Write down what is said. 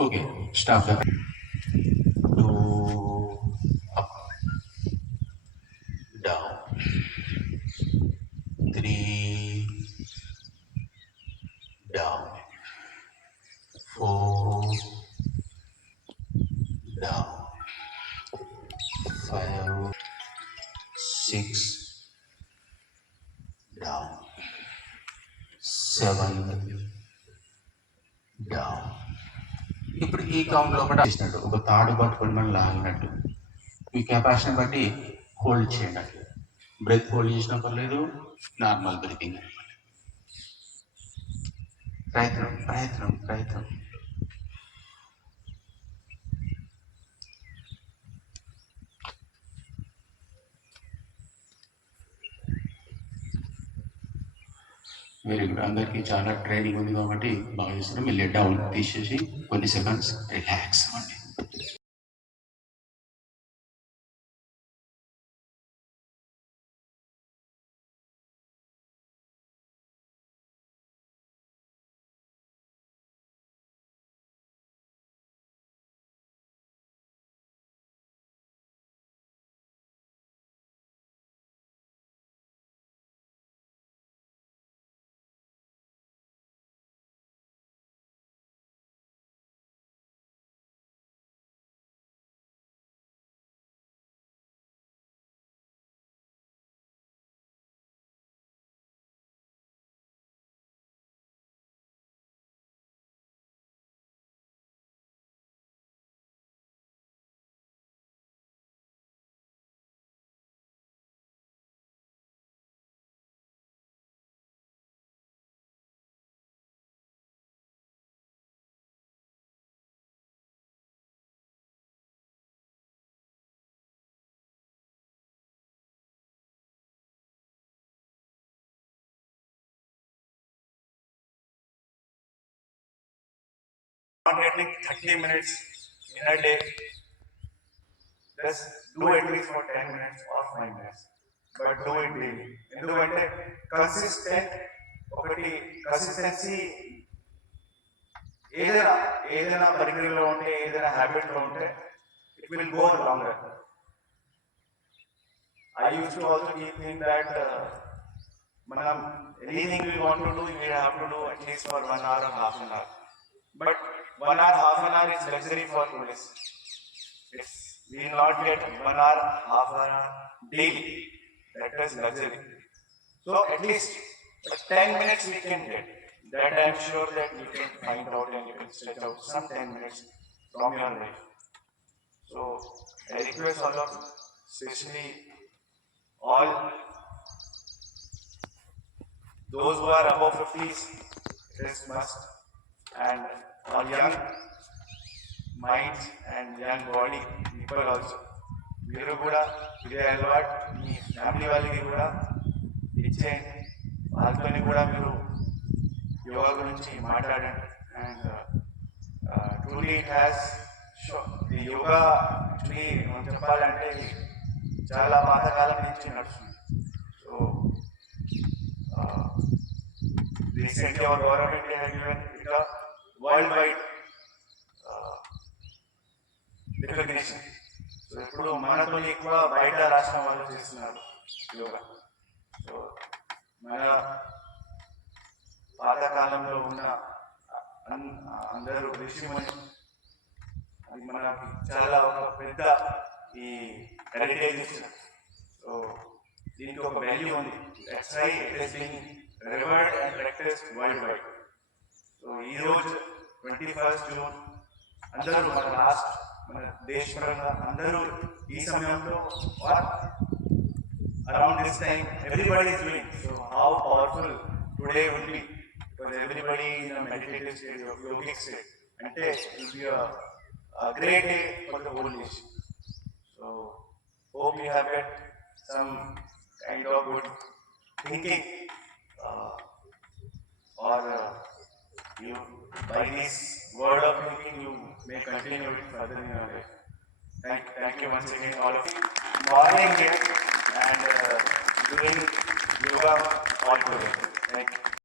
Okay, stop the 2 up, down, 3 down, 4 down, 5 6 down, 7 down. ఇప్పుడు ఈ కౌంట్ లోపల చేసినట్టు ఒక తాడు పట్టుకొని మనం లాగినట్టు మీ కెపాసిటీని బట్టి హోల్డ్ చేయండి. బ్రెత్ హోల్డ్ చేసినా పర్లేదు, నార్మల్ బ్రీతింగ్. ప్రయత్నం ప్రయత్నం ప్రయత్నం. Very good. అందరికీ చాలా ట్రైనింగ్ ఉంది కాబట్టి బాగా చేస్తారు. మళ్ళీ డౌన్ తీసేసి కొన్ని సెకండ్స్ రిలాక్స్ అవ్వండి. Not at least 30 minutes in a day. Just do at least for 10 minutes or 5 minutes. But do it daily. ఎందుకంటే కన్సిస్టెన్సీ ఏదైనా పరికరంలో ఉంటే ఏదైనా హ్యాబిట్లో ఉంటే it will go longer. I used to also keep think that anything we want to do, we have to do at least for 1 hour or half an hour. But 1 hour, half an hour is luxury for police. We will not get 1 hour, half an hour daily. That is luxury. So at least 10 minutes we can get. That I am sure that you can find out and you can stretch out some 10 minutes from your life. So I request all of, especially all those who are above 50s, it is must, and all young minds and young body people also. మీరు కూడా ఇదే అలవాటు మీ ఫ్యామిలీ వాళ్ళకి కూడా ఇచ్చేయండి. వాళ్ళతోని కూడా మీరు యోగా గురించి మాట్లాడండి. And truly it has the yoga యాక్చువల్లీ మనం చెప్పాలంటే చాలా పాతకాలం నుంచి నడుస్తుంది. So recently our government has given it a worldwide recognition. So ఇప్పుడు మనతో ఎక్కువ బయట రాష్ట్రం వాళ్ళు చేస్తున్నారు యోగా. సో మన పాతకాలంలో ఉన్న అందరూ ఋషిముని అది మనకి చాలా ఒక పెద్ద ఈ హెరిటేజ్ ఇచ్చిన. సో దీనికి ఒక వాల్యూ ఉంది. That's why it is being revered and practiced worldwide. So ఈ రోజు 21st June అందరూ మన దేశపరంగా అందరూ ఈ సమయంలో around this time everybody is doing. So how powerful today will be, because everybody in a meditative state, yogic state, and it will be a great day for the whole nation. So hope you have got some kind of good thinking. Or you, by this word of thinking, you may continue it further in your life. Thank you once again, all of you. Morning here and doing yoga all together. Thank you.